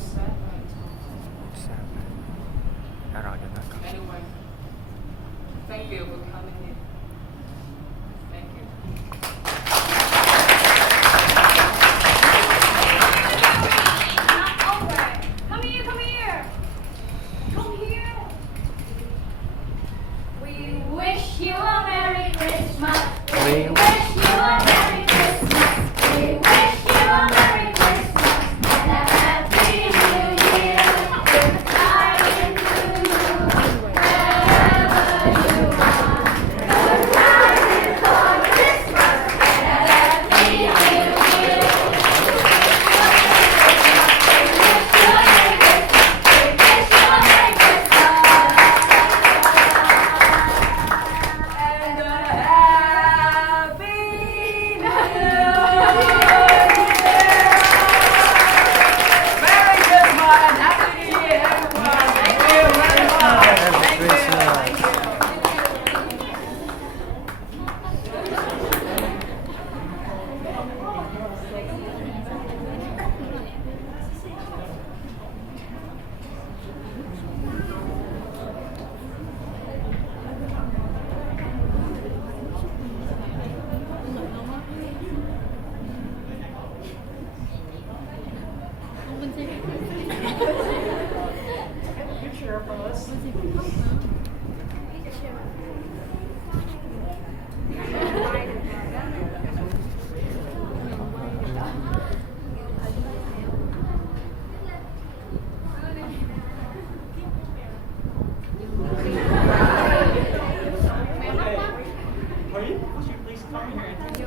Sao mà? Đã rồi đừng nói con. Anyway, thank you for coming in. Thank you. Come here, come here. Come here. We wish you a Merry Christmas. We wish you a Merry Christmas. We wish you a Merry Christmas and a Happy New Year. Good tidings to you wherever you are. Good tidings for Christmas and a Happy New Year.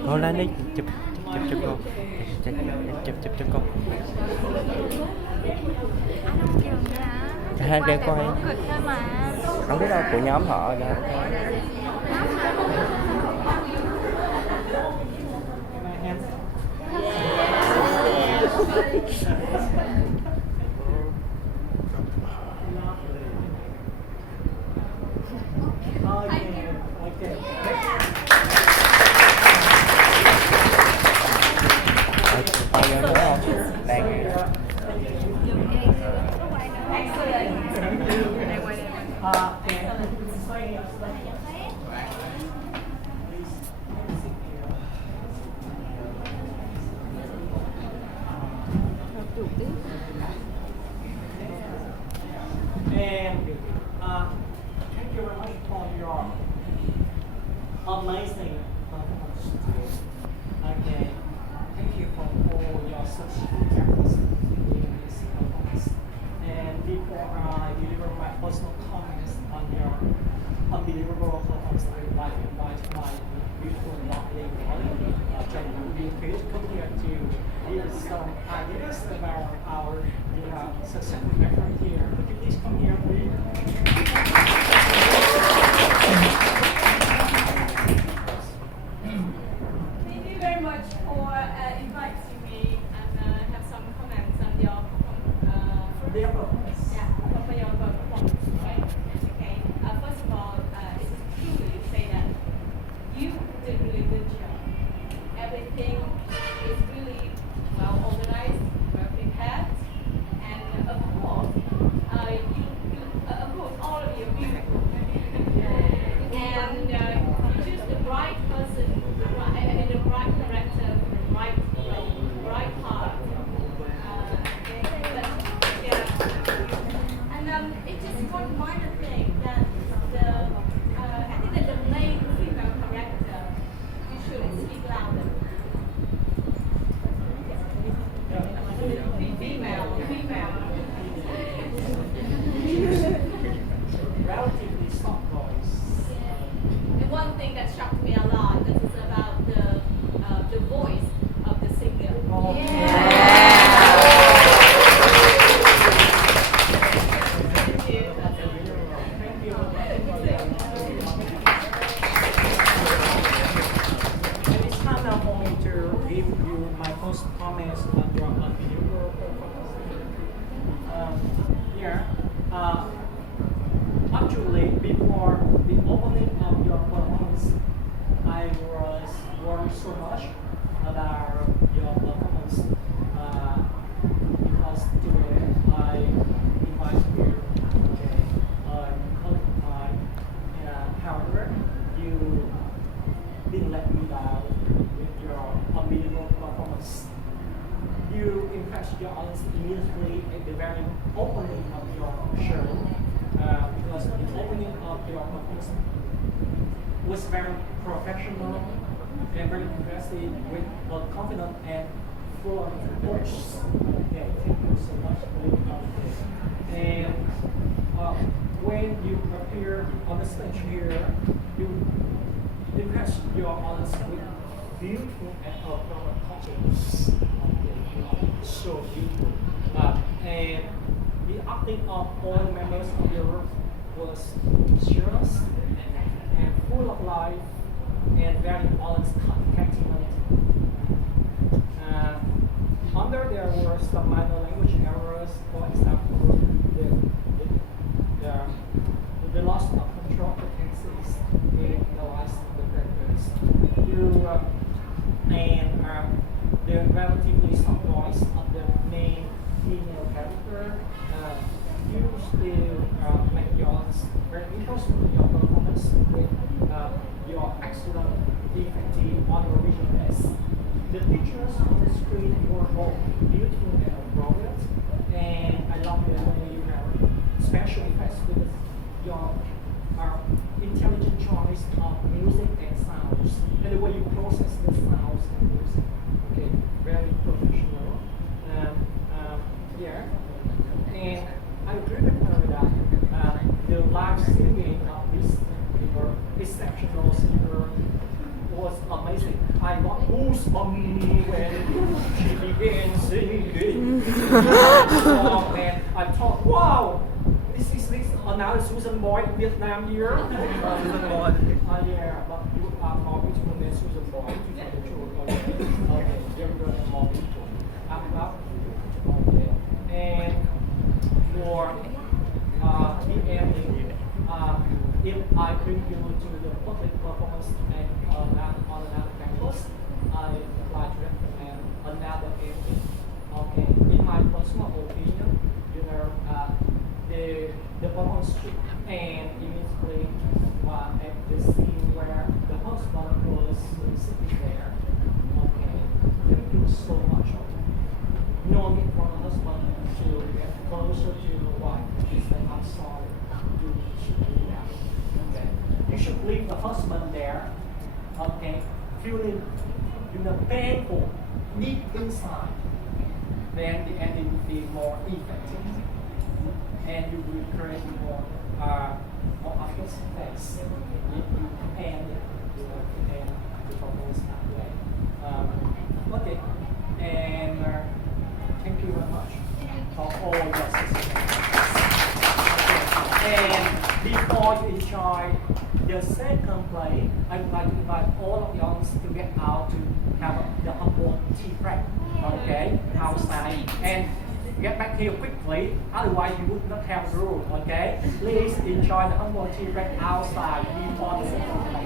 Cô lên đi, chụp cho cô. Chụp cho cô. Để coi. Không biết đâu, của nhóm họ kìa. Bao nhiêu nữa không? Đang And thank you very much for your amazing performance today. Okay, thank you for all your successful efforts in this performance. And before I deliver my personal comments on your unbelievable performance, I would like to invite my beautiful lovely colleague, Jenny, who could come here to give some ideas about our successful effort here. Would you please come here, please? Thank you very much for inviting me and have some comments on your Their performance. yeah, for your performance. Right? Okay. First of all, it is true to say that you did really good job. Everything is really well organized, well prepared, and of course, of course, all of you are beautiful. And you choose the right person, the right character, the right part. And it's just one minor thing that I think that the main female character, you should speak louder. Female. Relatively soft voice. And one thing that shocked me a lot, this is about the voice of the singer. Thank you. Thank you. And it's time now for me to give you my first comments on your unbelievable performance. Here, actually, before the opening of your performance, I was worried so much about your performance because today perhaps your audience immediately at the very opening of your show, because the opening of your performance was very professional and very impressive, with confident and full of force. Okay, thank you so much for your And when you appear on the stage here, you impress your audience with beautiful and appropriate costumes. So beautiful. And the acting of all members of your group was serious and full of life and very honest captivating. Under there were some minor language errors, for example, the loss of control tendencies in the last of the characters. The relatively soft voice of the main female character. You still make yours very interesting in your performance with your excellent effective audio visuals. The pictures on the screen were all beautiful and brilliant, and I love the way you have special effects with your intelligent choice of music and sounds, and the way you process the sounds and music. Okay, very professional. Yeah, and I agree with her that the live singing of this exceptional singer was amazing. I got goosebumps when she began singing. And I thought, wow, this is another Susan Boyd in Vietnam here. Susan Boyd. Yeah, but you are more beautiful than Susan Boyd, to tell the truth. Okay, younger and more beautiful. Okay. And for the ending, if I bring you to the public performance and on another campus, I would like to recommend another ending. Okay, in my personal opinion, the performance should end immediately at the scene where the husband was sitting there. Okay, thank you so much. No need for the husband to get closer to the wife. She said, I'm sorry, you should do that. Okay. You should leave the husband there, okay, feeling painful deep inside. Then the ending will be more effective. And you will create more obvious effects if you end the performance that way. Okay, and thank you very much for all your assistance. And before you enjoy the second play, I would like to invite all of y'all to get out to have the humble tea break, okay, outside, and get back here quickly, otherwise you would not have room, okay? Please enjoy the humble tea break outside before the second play.